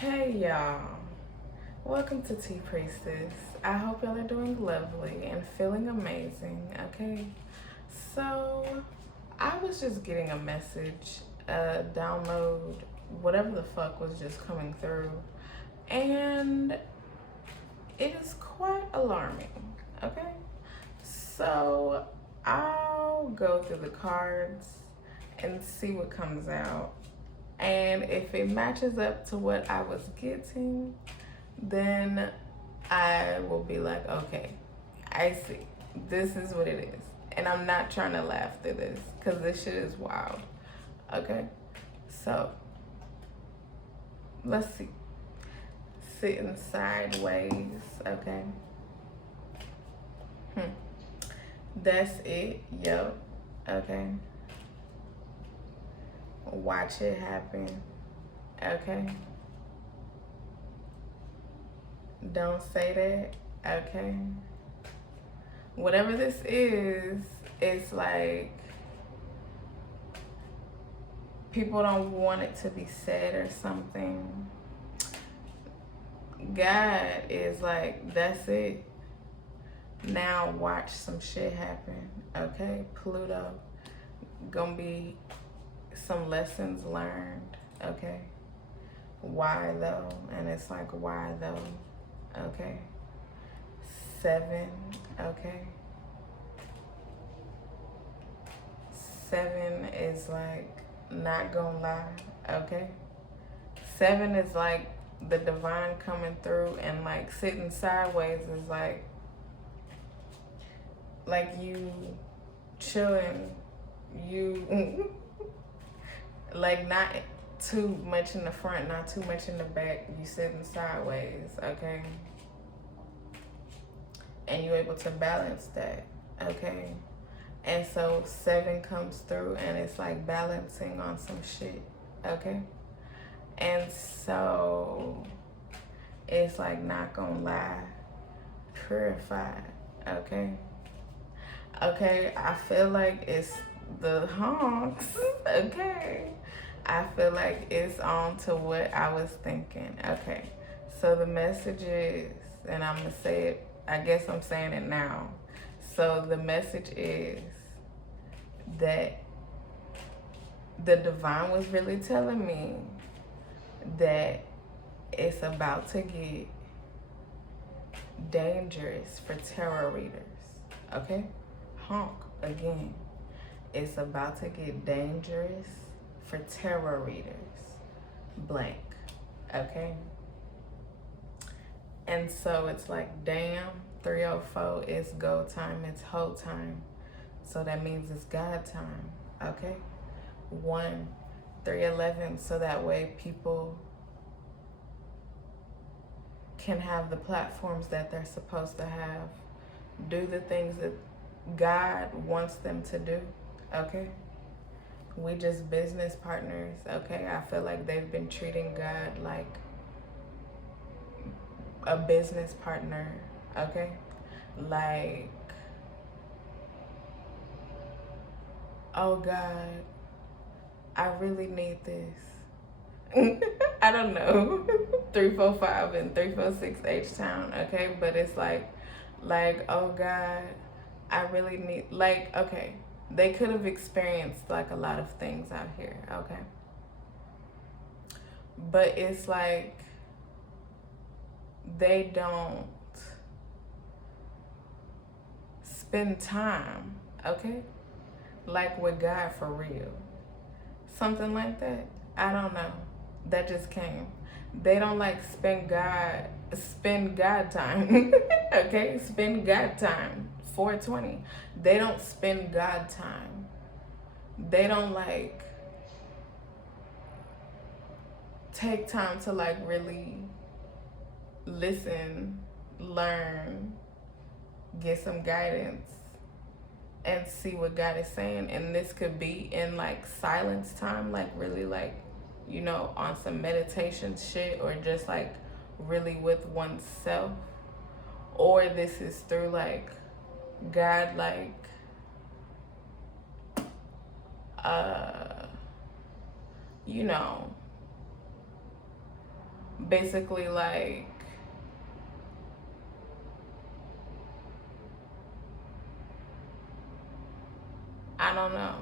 Hey y'all, welcome to Tea Priestess. I hope y'all are doing lovely and feeling amazing, okay? So, I was just getting a message, download, whatever the fuck was just coming through, and it is quite alarming, okay? So, I'll go through the cards and see what comes out. And if it matches up to what I was getting, then I will be like, okay, I see. This is what it is. And I'm not trying to laugh through this because this shit is wild. Okay? So, let's see. Sitting sideways. Okay? That's it. Yep. Okay? Watch it happen. Okay? Don't say that. Okay? Whatever this is, it's like people don't want it to be said or something. God is like, that's it. Now watch some shit happen. Okay? Pluto. Gonna be some lessons learned. Okay? Why though? And it's like, why though? Okay? 7. Okay? 7 is like, not gonna lie. Okay? 7 is like the divine coming through, and like sitting sideways is like you chilling, you like not too much in the front, not too much in the back, you sitting sideways, okay? And you're able to balance that, okay? And so 7 comes through and it's like balancing on some shit, okay? And so it's like, not gonna lie, purified, okay? Okay, I feel like it's the honks, okay? I feel like it's on to what I was thinking, okay? So the message is, and I'm gonna say it, I guess I'm saying it now. So the message is that the divine was really telling me that it's about to get dangerous for tarot readers, okay? Honk again. It's about to get dangerous for tarot readers, blank, okay? And so it's like, damn, 304 is go time, it's ho time. So that means it's God time, okay? 1, 311, so that way people can have the platforms that they're supposed to have, do the things that God wants them to do, okay? We just business partners, okay? I feel like they've been treating God like a business partner, okay? Like, oh God, I really need this. I don't know, 345 and 346 H-Town, okay? But it's like, oh God, I really need, like, okay, they could have experienced like a lot of things out here, okay? But it's like, they don't spend time, okay? Like with God for real. Something like that. I don't know. That just came. They don't like spend God time. Okay? Spend God time. 420. They don't spend God time. They don't like take time to like really listen, learn, get some guidance, and see what God is saying. And this could be in like silence time, like really like, you know, on some meditation shit, or just like really with oneself. Or this is through like God, like you know, basically like, I don't know.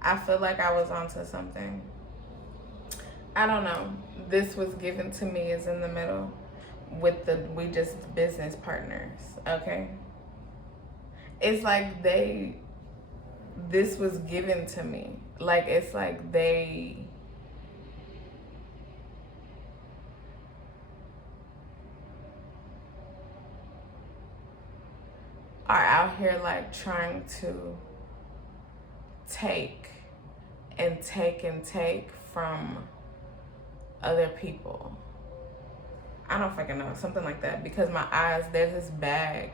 I feel like I was onto something. I don't know. This was given to me as in the middle with we just business partners, okay? It's like this was given to me. Like, it's like they are out here like trying to take and take and take from other people. I don't fucking know, something like that. Because my eyes, there's this bag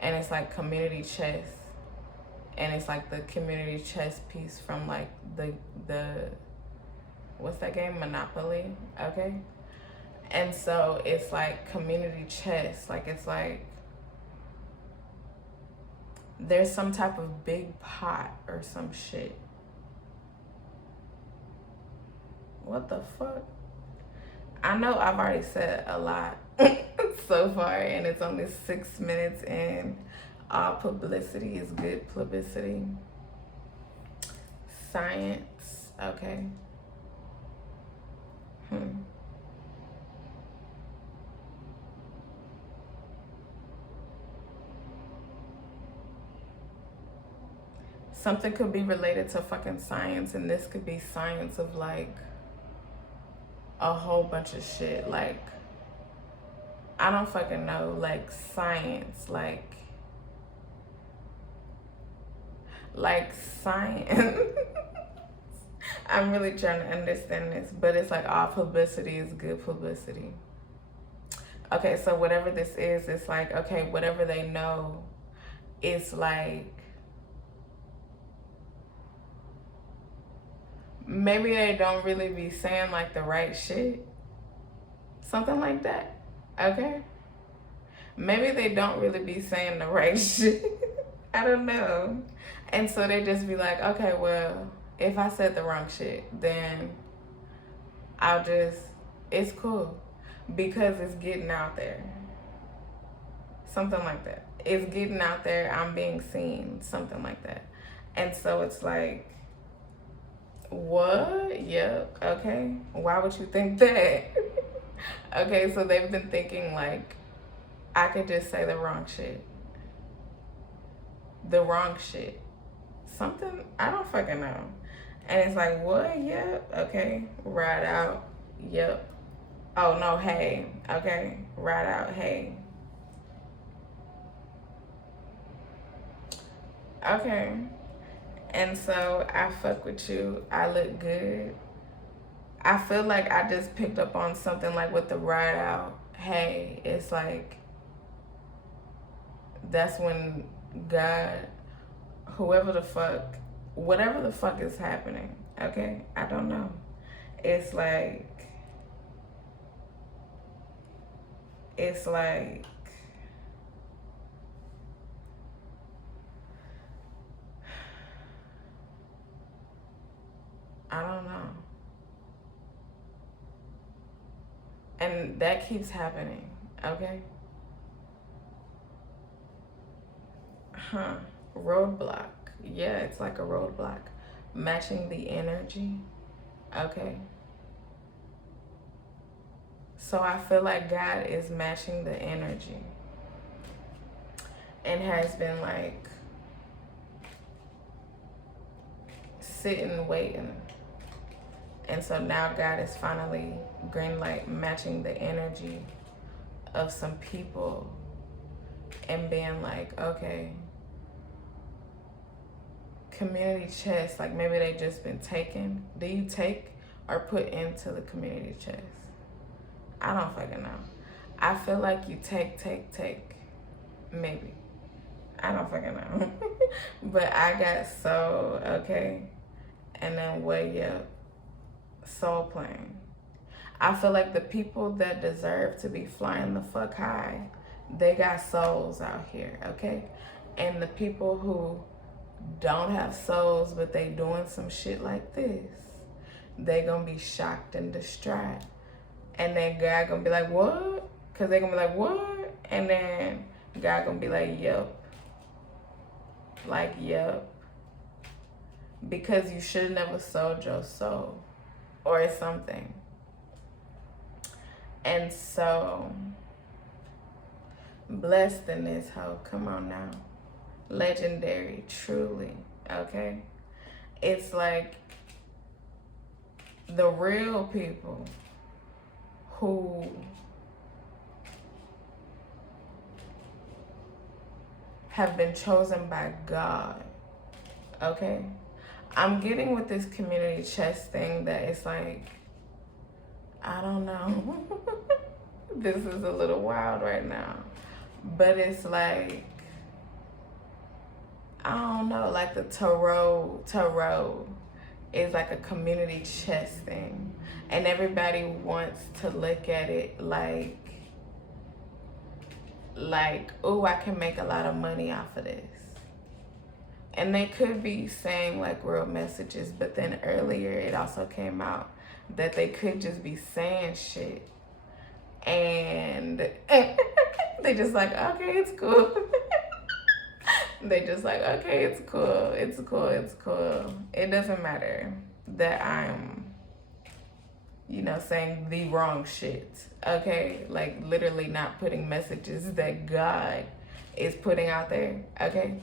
and it's like community chess, and it's like the community chess piece from like the what's that game, Monopoly, okay? And so it's like community chess, like it's like there's some type of big pot or some shit. What the fuck? I know I've already said a lot so far, and it's only 6 minutes in. All publicity is good publicity. Science, okay. Something could be related to fucking science, and this could be science of like a whole bunch of shit. Like, I don't fucking know, like science, like science. I'm really trying to understand this, but it's like all publicity is good publicity. Okay, so whatever this is, it's like, okay, whatever they know, it's like, maybe they don't really be saying like the right shit. Something like that, okay? Maybe they don't really be saying the right shit. I don't know. And so they just be like, okay, well, if I said the wrong shit, then it's cool. Because it's getting out there. Something like that. It's getting out there, I'm being seen, something like that. And so it's like, what? Yep, okay. Why would you think that? Okay, so they've been thinking like, I could just say the wrong shit. The wrong shit. Something, I don't fucking know. And it's like, what? Yep, okay. Ride out, yep. Oh no, hey, okay. Ride out, hey. Okay. And so I fuck with you. I look good. I feel like I just picked up on something like with the ride out, hey, it's like, that's when God, whoever the fuck, whatever the fuck is happening, okay? I don't know. It's like, I don't know. And that keeps happening, okay? Roadblock. Yeah, it's like a roadblock. Matching the energy, okay? So I feel like God is matching the energy and has been like sitting, waiting. And so now God is finally green light matching the energy of some people and being like, okay, community chest, like maybe they just been taken. Do you take or put into the community chest? I don't fucking know. I feel like you take. Maybe. I don't fucking know. But I got soul, okay? And then soul plane. I feel like the people that deserve to be flying the fuck high, they got souls out here, okay? And the people who don't have souls but they doing some shit like this, they gonna be shocked and distraught And then God gonna be like, what? Because they gonna be like, what? And then God gonna be like, yep. Like, yep. Because you should never sold your soul or something. And so, blessed in this hoe. Come on now. Legendary, truly. Okay? It's like the real people who have been chosen by God. Okay? I'm getting with this community chest thing that it's like, I don't know. This is a little wild right now. But it's like, I don't know, like the tarot is like a community chess thing. And everybody wants to look at it like, oh, I can make a lot of money off of this. And they could be saying like real messages, but then earlier it also came out that they could just be saying shit. And they just like, okay, it's cool. They just like, okay, it's cool. It's cool. It's cool. It doesn't matter that I'm, saying the wrong shit. Okay? Like literally not putting messages that God is putting out there. Okay?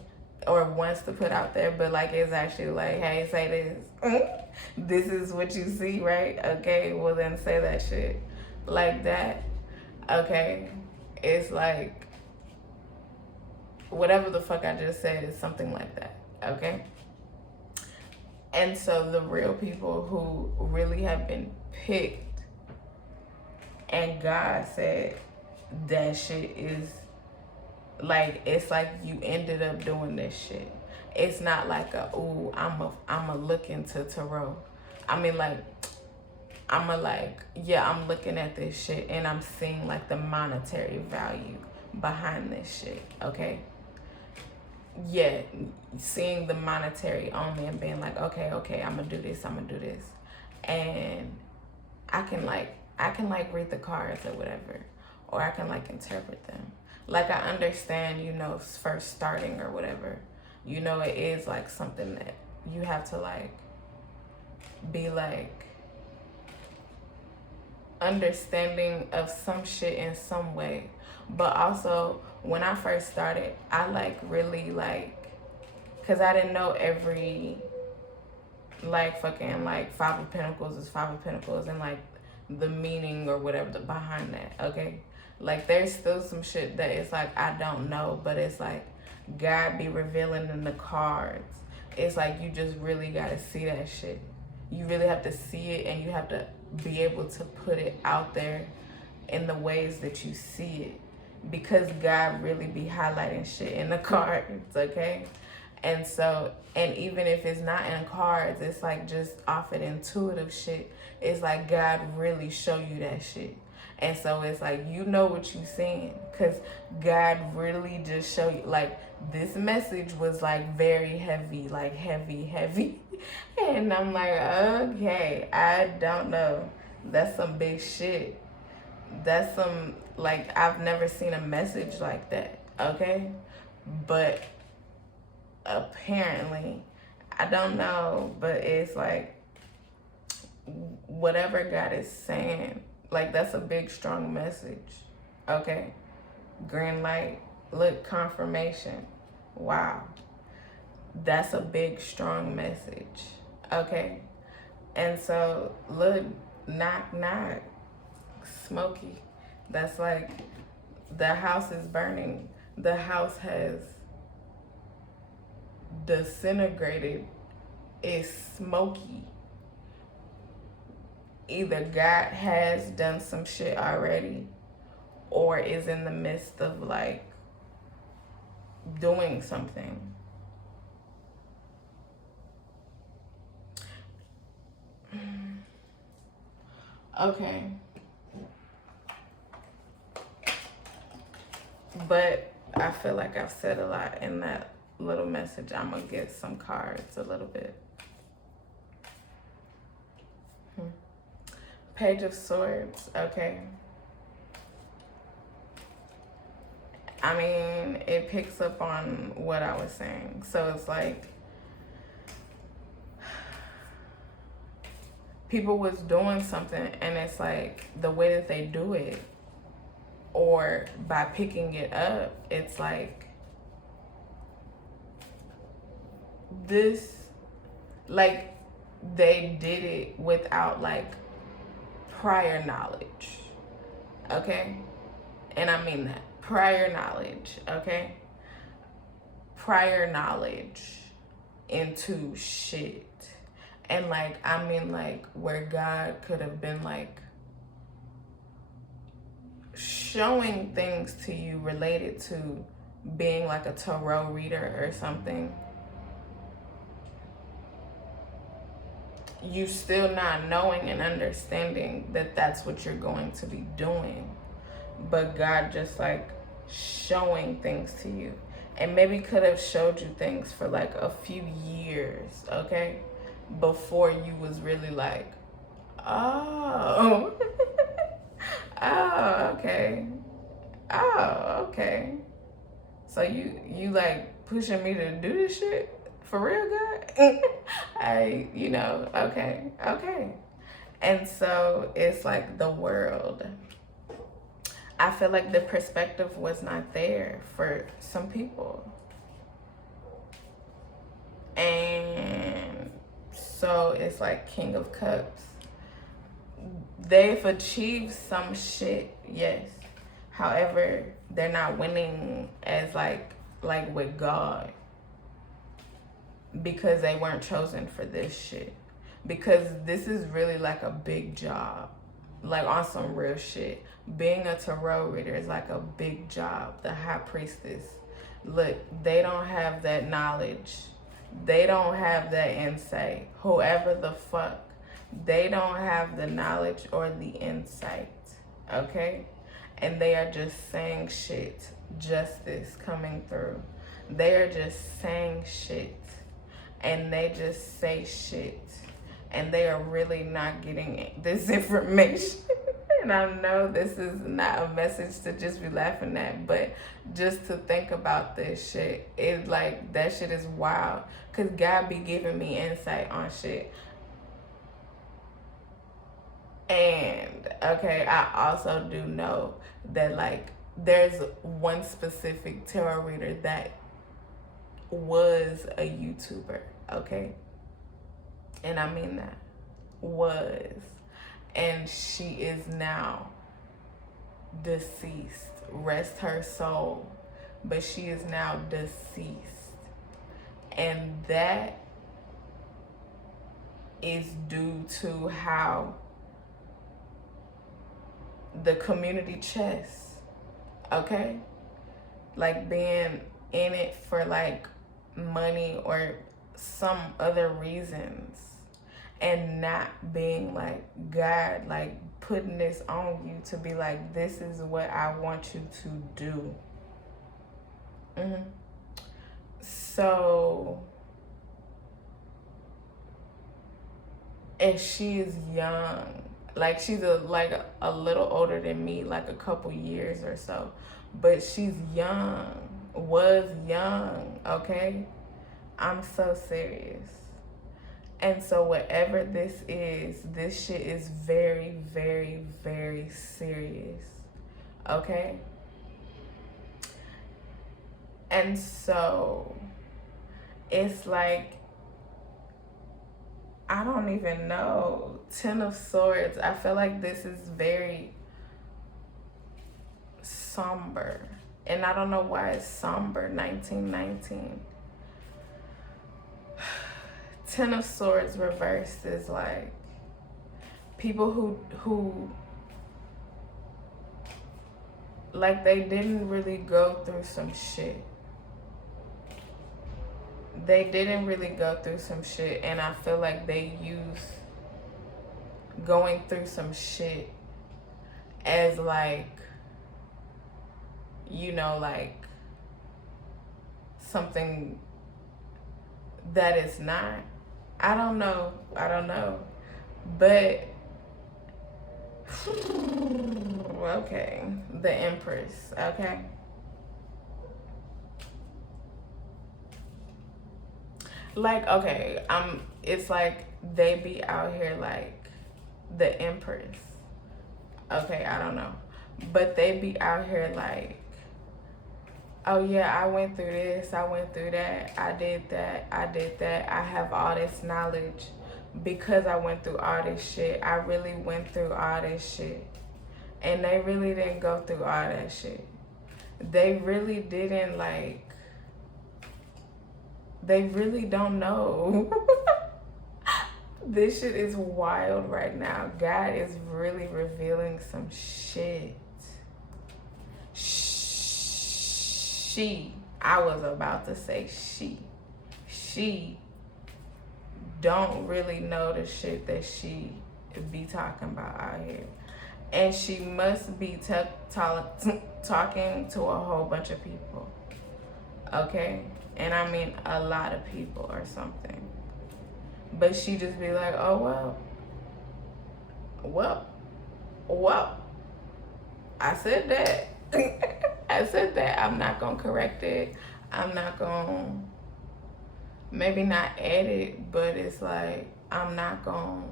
Or wants to put out there, but like it's actually like, hey, say this. This is what you see, right? Okay, well then say that shit like that. Okay, it's like whatever the fuck I just said is something like that. Okay, and so the real people who really have been picked, and God said that shit is like, it's like you ended up doing this shit. It's not like ooh, I'm a look into tarot. I mean, like, I'm looking at this shit and I'm seeing like the monetary value behind this shit, okay? Yeah, seeing the monetary only and being like, okay, I'm gonna do this. And I can read the cards or whatever, or I can like interpret them. Like I understand, first starting or whatever, it is like something that you have to like be like understanding of some shit in some way. But also when I first started, I like really like, cause I didn't know every like fucking like Five of Pentacles is Five of Pentacles and like the meaning or whatever behind that, okay? Like there's still some shit that it's like I don't know, but it's like God be revealing in the cards. It's like you just really gotta see that shit. You really have to see it and you have to be able to put it out there in the ways that you see it. Because God really be highlighting shit in the cards, okay? And so, and even if it's not in cards, it's like just off of intuitive shit. It's like God really show you that shit. And so it's like, what you seeing, because God really just show you, like this message was like very heavy, like heavy. And I'm like, okay, I don't know. That's some big shit. That's some, like, I've never seen a message like that, okay? But apparently, I don't know, but it's like, whatever God is saying, like, that's a big, strong message, okay? Green light, look, confirmation, wow. That's a big, strong message, okay? And so, look, knock, knock, smoky. That's like, the house is burning. The house has disintegrated. It's smoky. Either God has done some shit already or is in the midst of like doing something. Okay. But I feel like I've said a lot in that little message. I'm gonna get some cards a little bit. Page of Swords, okay. I mean, it picks up on what I was saying. So it's like people was doing something, and it's like the way that they do it, or by picking it up, it's like this, like they did it without like prior knowledge, okay? And I mean that, prior knowledge, okay? Prior knowledge into shit. And like, I mean like where God could have been like showing things to you related to being like a tarot reader or something. You still not knowing and understanding that that's what you're going to be doing. But God just like showing things to you. And maybe could have showed you things for like a few years, okay? Before you was really like, oh, oh, okay. Oh, okay. So you like pushing me to do this shit? For real, God? Okay. And so it's like the world. I feel like the perspective was not there for some people. And so it's like King of Cups. They've achieved some shit, yes. However, they're not winning as like with God. Because they weren't chosen for this shit. Because this is really like a big job. Like on some real shit. Being a tarot reader is like a big job. The high priestess. Look, they don't have that knowledge. They don't have that insight. Whoever the fuck. They don't have the knowledge or the insight. Okay? And they are just saying shit. Justice coming through. They are just saying shit. And they just say shit. And they are really not getting this information. And I know this is not a message to just be laughing at, but just to think about this shit. It's like, that shit is wild. Because God be giving me insight on shit. And, okay, I also do know that, like, there's one specific tarot reader that was a YouTuber, okay? And I mean that. Was. And she is now deceased. Rest her soul. But she is now deceased. And that is due to how the community chest, okay? Like being in it for like money or some other reasons, and not being like, God, like putting this on you to be like, this is what I want you to do. So, and she is young. Like she's a little older than me, like a couple years or so. But she's young, was young, okay? I'm so serious. And so whatever this shit is very, very, very serious, okay? And so it's like, I don't even know. Ten of Swords. I feel like this is very somber. And I don't know why it's somber. 1919. Ten of Swords reversed is like people who like they didn't really go through some shit. They didn't really go through some shit, and I feel like they use going through some shit as like, you know, like something that is not. I don't know. But Okay, the Empress, okay? Like, okay, it's like they be out here like the Empress. Okay, I don't know. But they be out here like, oh yeah, I went through this, I went through that, I did that, I did that. I have all this knowledge because I went through all this shit. I really went through all this shit. And they really didn't go through all that shit. They really didn't, like, they really don't know. This shit is wild right now. God is really revealing some shit. I was about to say she don't really know the shit that she be talking about out here. And she must be talking to a whole bunch of people. Okay? And I mean a lot of people or something. But she just be like, oh, well, I said that. I said that. I'm not going to correct it. I'm not going to, maybe not edit, but it's like, I'm not going to,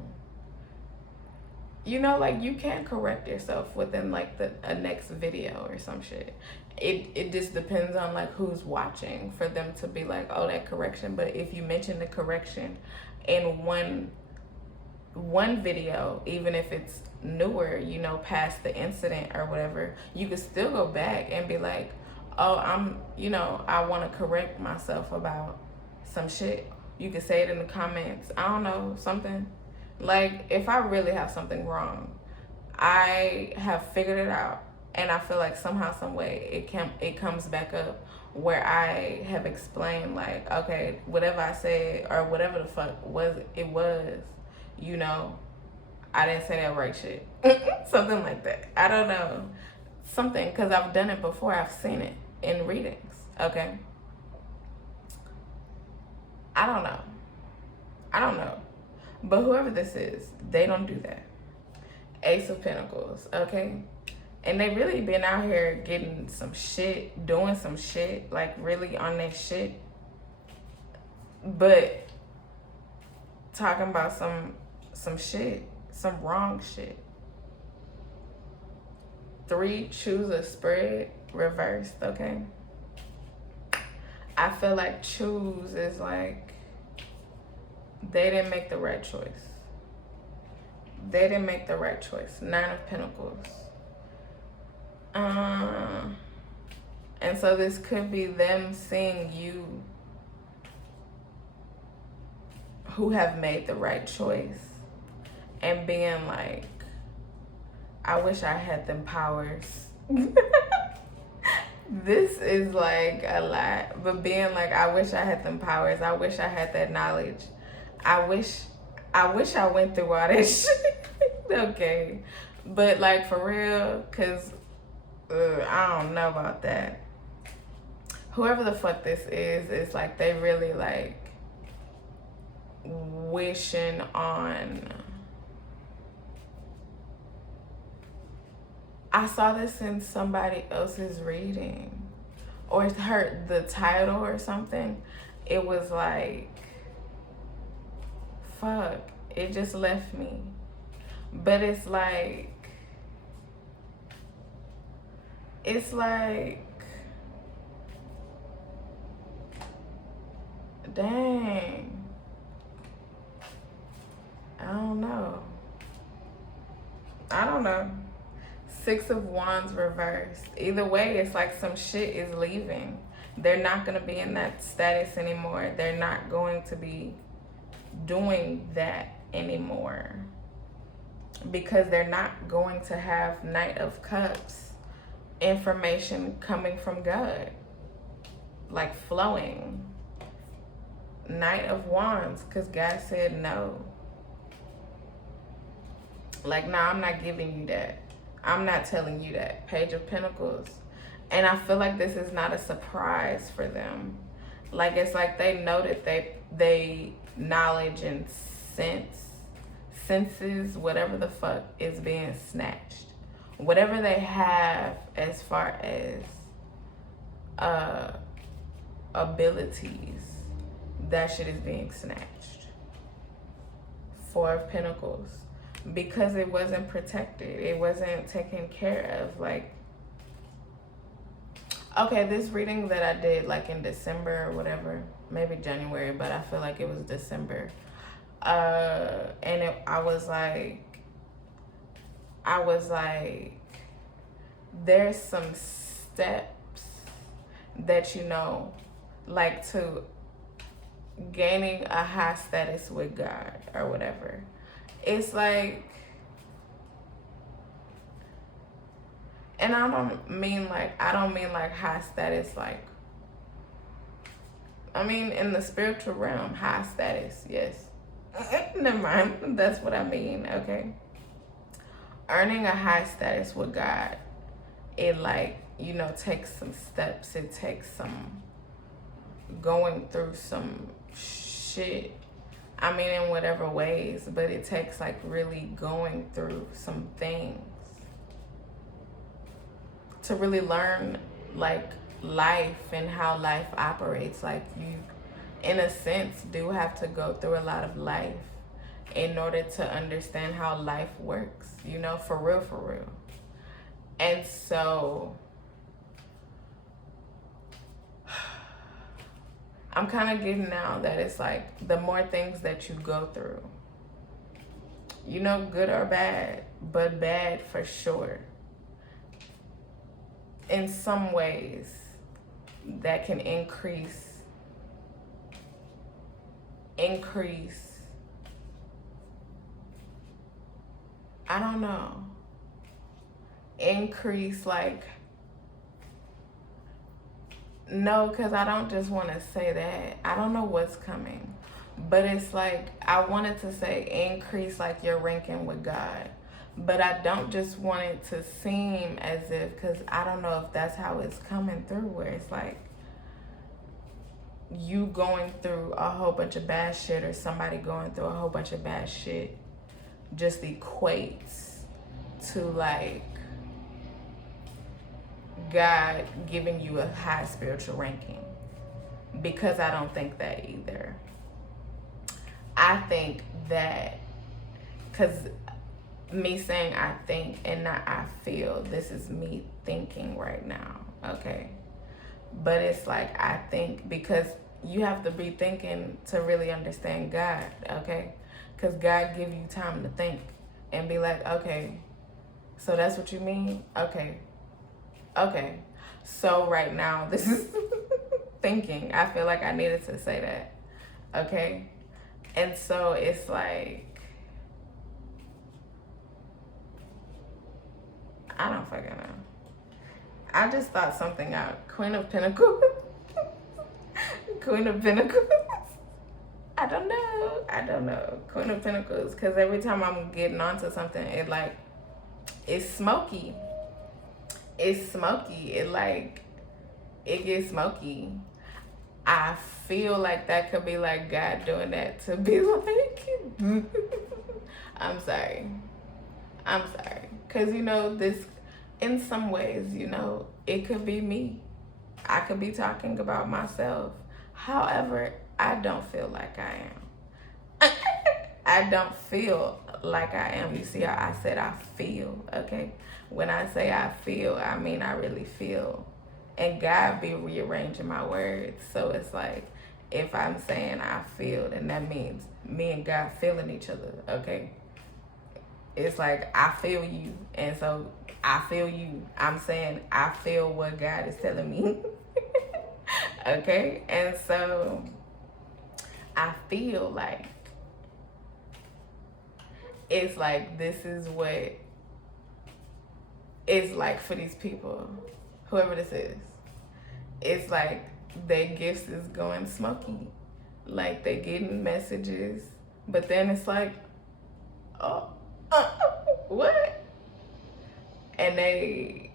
you know, like you can't correct yourself within like a next video or some shit. It just depends on like who's watching for them to be like, oh, that correction. But if you mention the correction in one video, even if it's newer, you know, past the incident or whatever, you could still go back and be like, oh, I want to correct myself about some shit. You could say it in the comments. I don't know, something. Like, if I really have something wrong, I have figured it out, and I feel like somehow, some way, it comes back up where I have explained, like, okay, whatever I said or whatever the fuck it was, you know, I didn't say that right shit. Something like that. I don't know. Something, because I've done it before. I've seen it in readings, okay? I don't know. But whoever this is, they don't do that. Ace of Pentacles, okay? And they really been out here getting some shit, doing some shit, like really on that shit. But talking about some shit, some wrong shit. 3, choose a spread, reversed, okay? I feel like choose is like, they didn't make the right choice. They didn't make the right choice. 9 of Pentacles. And so this could be them seeing you who have made the right choice and being like, I wish I had them powers. This is like a lot. But being like, I wish I had them powers. I wish I had that knowledge. I wish I went through all that shit. Okay. But like for real, because I don't know about that. Whoever the fuck this is like they really like wishing on. I saw this in somebody else's reading, or it heard the title or something. It was like, fuck, it just left me. But it's like, dang, I don't know. 6 of Wands reversed. Either way, it's like some shit is leaving. They're not going to be in that status anymore. They're not going to be doing that anymore. Because they're not going to have Knight of Cups information coming from God. Like flowing. Knight of Wands, because God said no. Like, nah, I'm not giving you that. I'm not telling you that. Page of Pentacles. And I feel like this is not a surprise for them. Like, it's like they know that they knowledge and senses, whatever the fuck is being snatched. Whatever they have as far as abilities, that shit is being snatched. Four of Pentacles. Because it wasn't protected. It wasn't taken care of. Like, okay, this reading that I did like in December or whatever, maybe January, but I feel like it was December. And I was like, there's some steps that, you know, like to gaining a high status with God or whatever. It's like, and I don't mean like high status, like, I mean in the spiritual realm, high status, yes. Never mind, that's what I mean, okay? Earning a high status with God, it like, you know, takes some steps. It takes some going through some shit. I mean, in whatever ways, but it takes like really going through some things to really learn like life and how life operates. Like, you, in a sense, do have to go through a lot of life in order to understand how life works, you know, for real, for real. And so I'm kind of getting now that it's like the more things that you go through, you know, good or bad, but bad for sure, in some ways that can increase I don't know, increase like, no, because I don't just want to say that. I don't know what's coming. But it's like, I wanted to say increase like your ranking with God. But I don't just want it to seem as if, because I don't know if that's how it's coming through, where it's like you going through a whole bunch of bad shit or somebody going through a whole bunch of bad shit just equates to like God giving you a high spiritual ranking, because I don't think that either. I think that, because me saying I think and not I feel, this is me thinking right now, okay? But it's like I think, because you have to be thinking to really understand God, okay? Because God give you time to think and be like, okay, so that's what you mean? Okay. So right now, this is thinking. I feel like I needed to say that, okay? And so it's like, I don't fucking know. I just thought something out. Queen of Pentacles. Queen of Pentacles. I don't know. Queen of Pentacles. Because every time I'm getting onto something, it like, it's smoky. It's smoky. It like, it gets smoky. I feel like that could be like God doing that to be like, I'm sorry. Because, you know, this, in some ways, you know, it could be me. I could be talking about myself. However, I don't feel like I am. I don't feel like I am. You see how I said I feel, okay? When I say I feel, I mean I really feel. And God be rearranging my words. So it's like, if I'm saying I feel, then that means me and God feeling each other, okay? It's like, I feel you. And so I feel you. I'm saying I feel what God is telling me. Okay? And so I feel like it's like, this is what it's like for these people, whoever this is. It's like their gifts is going smoky. Like, they getting messages, but then it's like, oh, what? And maybe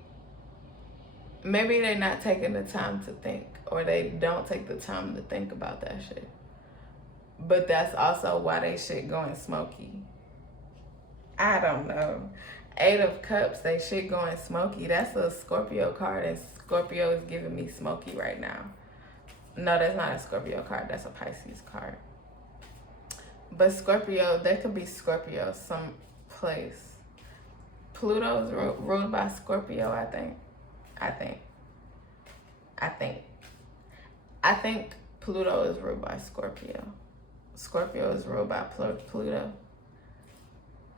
they're not taking the time to think, or they don't take the time to think about that shit. But that's also why they shit going smoky. I don't know. Eight of Cups, they shit going smoky. That's a Scorpio card, and Scorpio is giving me smoky right now. No, that's not a Scorpio card. That's a Pisces card. But Scorpio, there could be Scorpio someplace. Pluto is ruled by Scorpio, I think. I think Pluto is ruled by Scorpio. Scorpio is ruled by Pluto.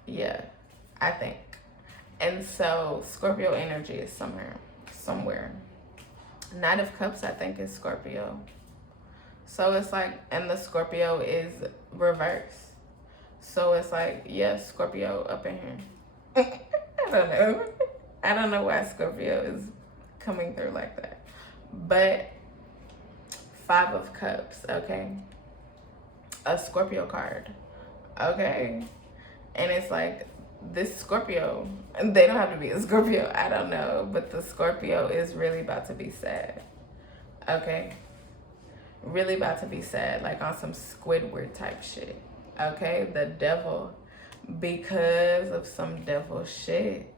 Yeah, I think. And so Scorpio energy is somewhere. Knight of Cups, I think, is Scorpio. So it's like, and the Scorpio is reverse. So it's like, yeah, Scorpio up in here. I don't know. I don't know why Scorpio is coming through like that. But Five of Cups, okay? A Scorpio card, okay? And it's like, this Scorpio, and they don't have to be a Scorpio, I don't know, but the Scorpio is really about to be sad, okay? Really about to be sad, like on some Squidward type shit, okay? The devil, because of some devil shit.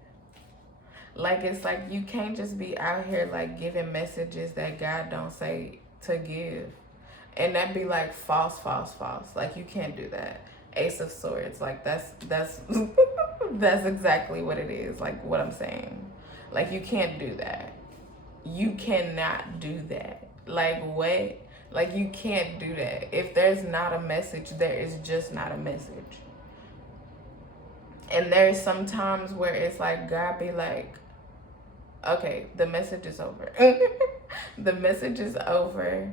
Like, it's like you can't just be out here like giving messages that God don't say to give. And that be like false. Like, you can't do that. Ace of Swords, like that's that's exactly what it is, like what I'm saying. Like, you can't do that. You cannot do that. Like, what? Like, you can't do that. If there's not a message, there is just not a message. And there's some times where it's like God be like, okay, the message is over. The message is over.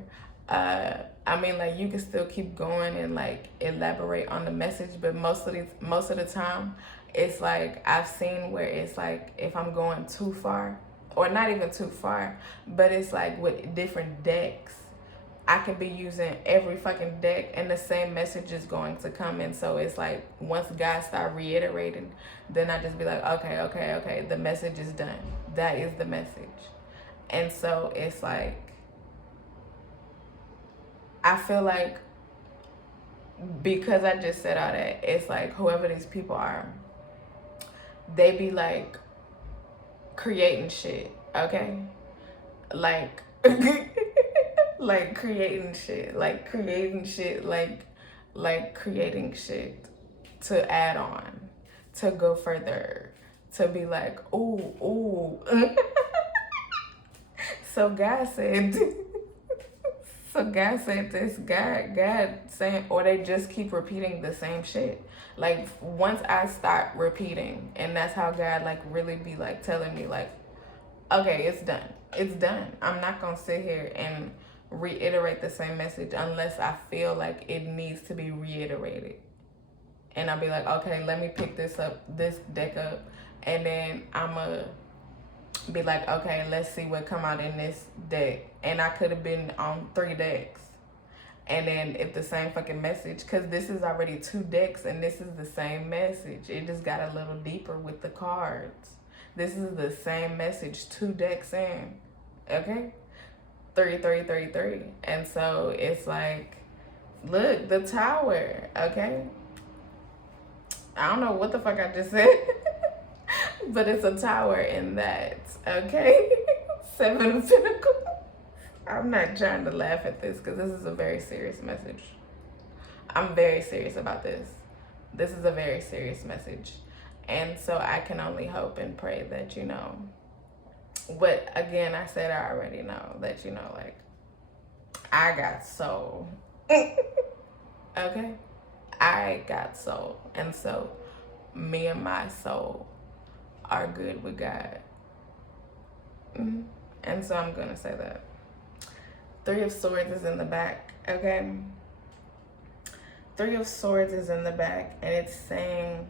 I mean, like, you can still keep going and like elaborate on the message, but most of the time, it's like I've seen where it's like if I'm going too far, or not even too far, but it's like with different decks, I could be using every fucking deck and the same message is going to come in. So it's like once God start reiterating, then I just be like, okay, the message is done. That is the message. And so it's like, I feel like because I just said all that, it's like whoever these people are, they be like creating shit, okay? Like, like creating shit to add on, to go further, to be like, ooh. So God said this, God saying, or they just keep repeating the same shit. Like, once I start repeating, and that's how God like really be like telling me like, okay, it's done. I'm not gonna sit here and reiterate the same message unless I feel like it needs to be reiterated. And I'll be like, okay, let me pick this deck up, and then I'ma be like, okay, let's see what come out in this deck. And I could have been on 3 decks. And then if the same fucking message, because this is already 2 decks and this is the same message. It just got a little deeper with the cards. This is the same message 2 decks in. Okay? 3. And so it's like, look, the Tower. Okay? I don't know what the fuck I just said. But it's a tower in that, okay? 7 of Pentacles. I'm not trying to laugh at this because this is a very serious message. I'm very serious about this. This is a very serious message. And so I can only hope and pray that, you know, what, again, I said I already know, that, you know, like, I got soul. Okay? I got soul. And so me and my soul are good with God. And so I'm gonna say that. 3 of Swords is in the back, okay? 3 of Swords is in the back, and it's saying,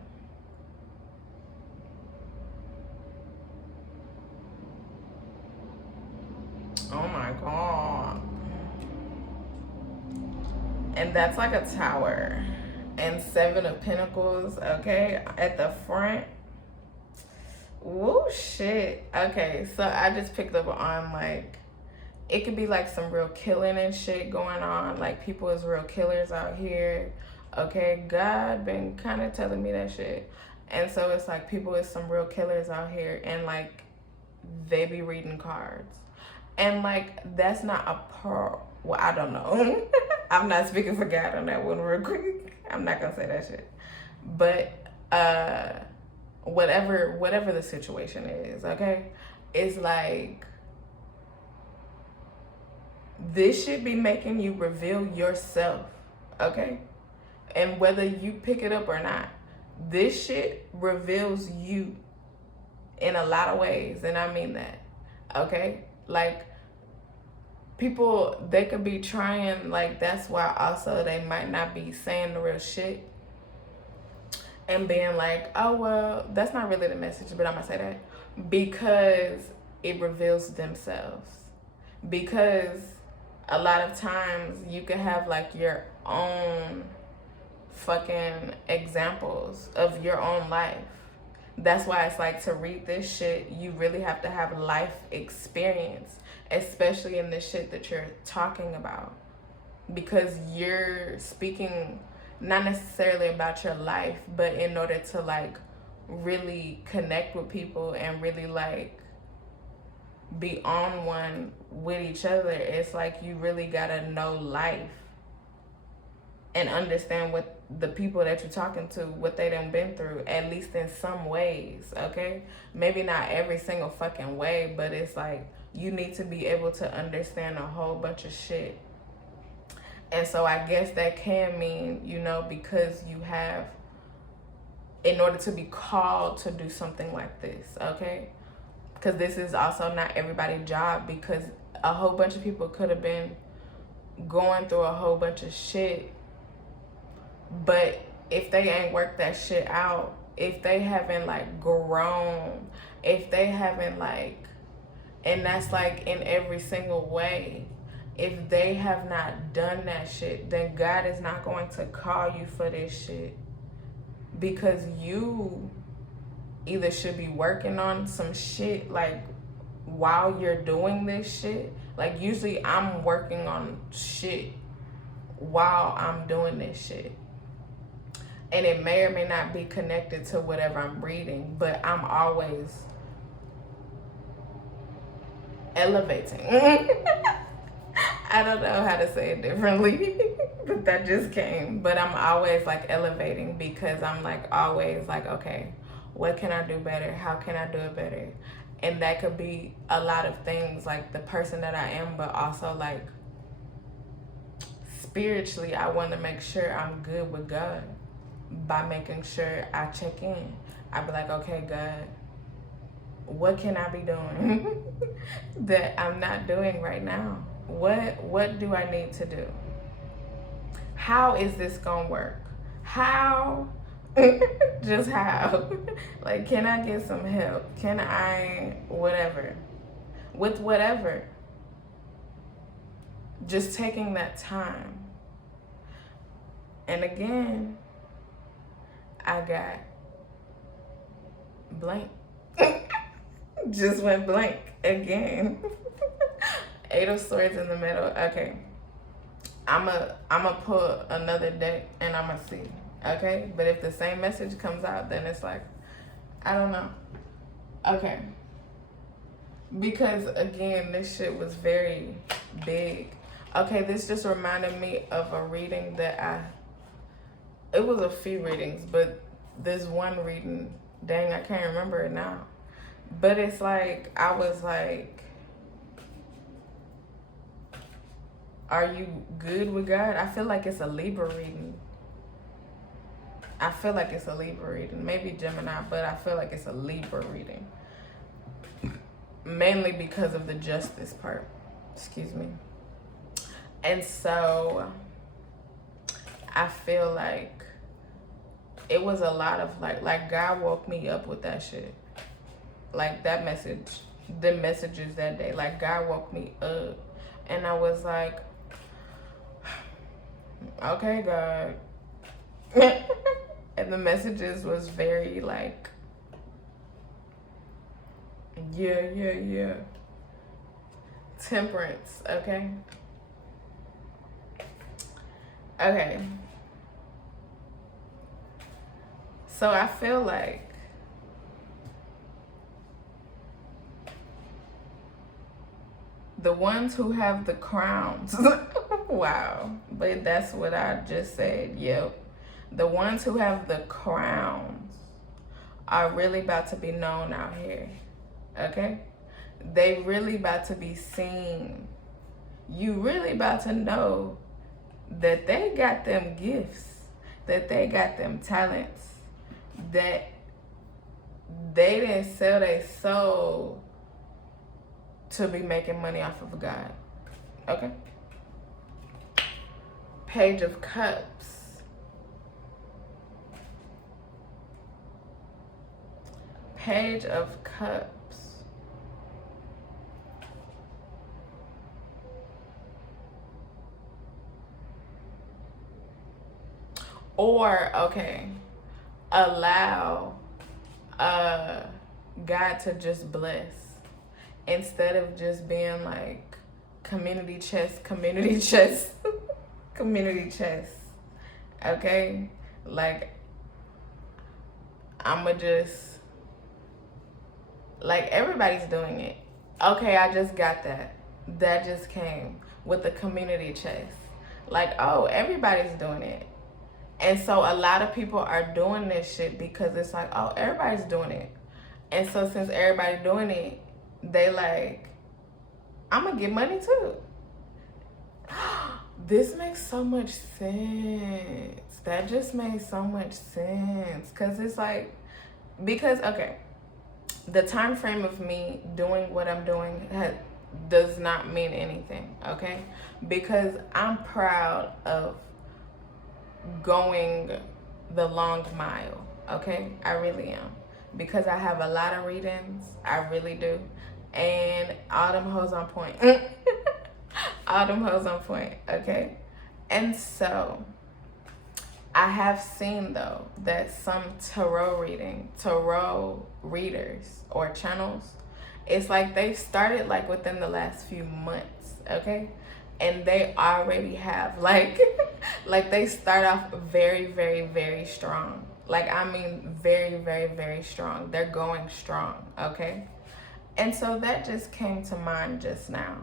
oh my God. And that's like a tower. And 7 of Pentacles, okay, at the front. Woo, shit. Okay, so I just picked up on, like, it could be like some real killing and shit going on. Like, people is real killers out here. Okay, God been kind of telling me that shit. And so it's like people is some real killers out here, and like they be reading cards. And like that's not a well, I don't know. I'm not speaking for God on that one real quick. I'm not gonna say that shit. But whatever the situation is, okay? It's like this should be making you reveal yourself, okay? And whether you pick it up or not, this shit reveals you in a lot of ways, and I mean that, okay? Like, people, they could be trying, like, that's why also they might not be saying the real shit and being like, oh, well, that's not really the message, but I'm gonna say that because it reveals themselves. Because a lot of times you could have like your own fucking examples of your own life. That's why it's like, to read this shit, you really have to have life experience, especially in the shit that you're talking about, because you're speaking not necessarily about your life, but in order to like really connect with people and really like be on one with each other, it's like you really gotta know life and understand what the people that you're talking to, what they done been through, at least in some ways, okay? Maybe not every single fucking way, but it's like you need to be able to understand a whole bunch of shit. And so I guess that can mean, you know, because you have, in order to be called to do something like this, okay? Because this is also not everybody's job, because a whole bunch of people could have been going through a whole bunch of shit, but if they ain't worked that shit out, if they haven't like grown, if they haven't like, and that's like in every single way, if they have not done that shit, then God is not going to call you for this shit, because you either should be working on some shit like while you're doing this shit. Like usually I'm working on shit while I'm doing this shit, and it may or may not be connected to whatever I'm reading, but I'm always elevating. I don't know how to say it differently, but that just came. But I'm always like elevating, because I'm like always like, okay, what can I do better? How can I do it better? And that could be a lot of things, like the person that I am, but also like spiritually, I want to make sure I'm good with God by making sure I check in. I be like, okay, God, what can I be doing that I'm not doing right now? What do I need to do? How is this gonna work? How? Just how? Like, can I get some help? Can I whatever? With whatever. Just taking that time. And again, I got blank. Just went blank again. 8 of Swords in the middle. Okay. I'ma pull another deck and I'ma see. Okay? But if the same message comes out, then it's like, I don't know. Okay. Because again, this shit was very big. Okay, this just reminded me of a reading that it was a few readings, but this one reading, dang, I can't remember it now. But it's like, I was like, are you good with God? I feel like it's a Libra reading. I feel like it's a Libra reading. Maybe Gemini, but I feel like it's a Libra reading. Mainly because of the justice part. Excuse me. And so I feel like it was a lot of like God woke me up with that shit. Like that message, the messages that day, like God woke me up. And I was like, okay, God. And the messages was very like, yeah. Temperance, okay? Okay. So I feel like the ones who have the crowns, wow, but that's what I just said, yep. The ones who have the crowns are really about to be known out here, okay? They really about to be seen. You really about to know that they got them gifts, that they got them talents, that they didn't sell their soul to be making money off of God, okay? Page of Cups. Page of Cups. Or, okay, allow God to just bless instead of just being like community chest, community chest, community chest. Okay? Like, I'ma just, like, everybody's doing it. Okay, I just got that. That just came with the community chest. Like, oh, everybody's doing it. And so a lot of people are doing this shit because it's like, oh, everybody's doing it. And so since everybody's doing it, they like, I'm gonna get money too. This makes so much sense. That just made so much sense. Cause it's like, because, okay, the time frame of me doing what I'm doing does not mean anything, okay? Because I'm proud of going the long mile, okay? I really am. Because I have a lot of readings, I really do. And all them hoes on point. All them hoes on point, okay? And so, I have seen though that some tarot readers or channels, it's like they started like within the last few months, okay? And they already have like, like they start off very, very, very strong. Like, I mean, very, very, very strong. They're going strong, okay? And so that just came to mind just now.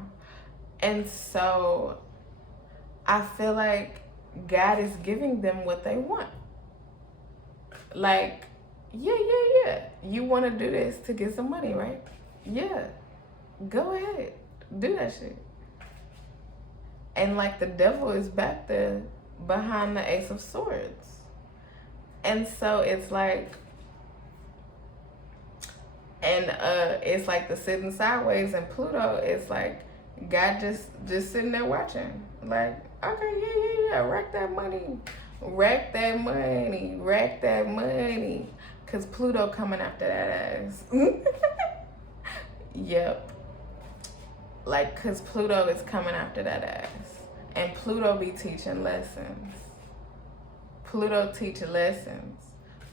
And so I feel like God is giving them what they want. Like, yeah. You want to do this to get some money, right? Yeah. Go ahead. Do that shit. And like the devil is back there behind the Ace of Swords. And so it's like, and it's like the sitting sideways and Pluto, it's like God just sitting there watching. Like, okay, yeah, rack that money. Rack that money. Rack that money. Cause Pluto coming after that ass. Yep. Like, cause Pluto is coming after that ass. And Pluto be teaching lessons. Pluto teach lessons.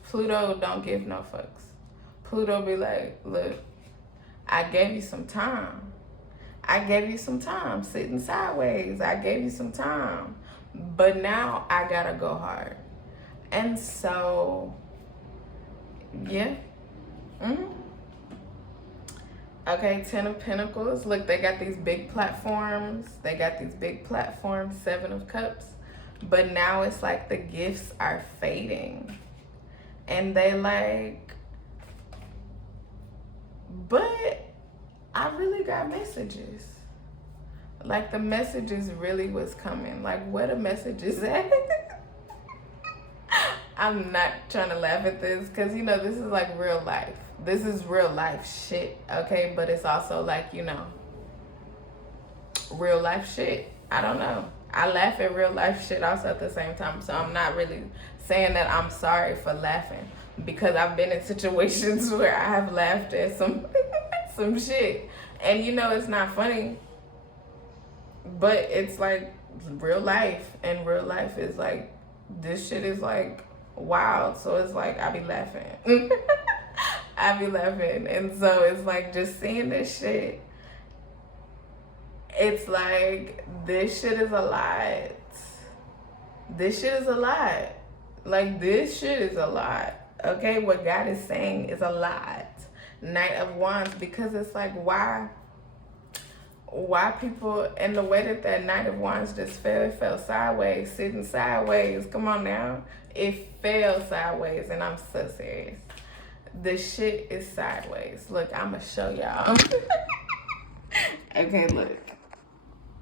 Pluto don't give no fucks. Pluto be like, look, I gave you some time. I gave you some time sitting sideways. I gave you some time. But now I gotta go hard. And so, yeah. Okay, 10 of Pentacles. Look, they got these big platforms. Seven of Cups. But now it's like the gifts are fading. And they like, but I really got messages. Like, the messages really was coming. Like, what a message is that? I'm not trying to laugh at this because, you know, this is like real life. This is real life shit, okay? But it's also like, you know, real life shit. I don't know. I laugh at real life shit also at the same time. So I'm not really saying that I'm sorry for laughing, because I've been in situations where I have laughed at some some shit. And you know, it's not funny, but it's like real life. And real life is like, this shit is like wild. So it's like, I be laughing. I be laughing. And so it's like, just seeing this shit, it's like, this shit is a lot. This shit is a lot. Like, this shit is a lot. Okay, what God is saying is a lot. Knight of Wands, because it's like, why people, and the way that Knight of Wands just fell, it fell sideways, sitting sideways. Come on now. It fell sideways, and I'm so serious. The shit is sideways. Look, I'm gonna show y'all. Okay, look.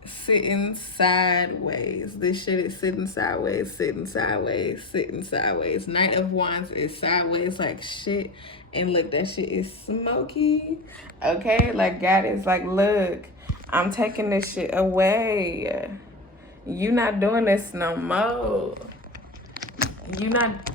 Sitting sideways. This shit is sitting sideways, sitting sideways, sitting sideways. Knight of Wands is sideways like shit. And look, that shit is smoky. Okay, like God is like, look, I'm taking this shit away. You not doing this no more. You not...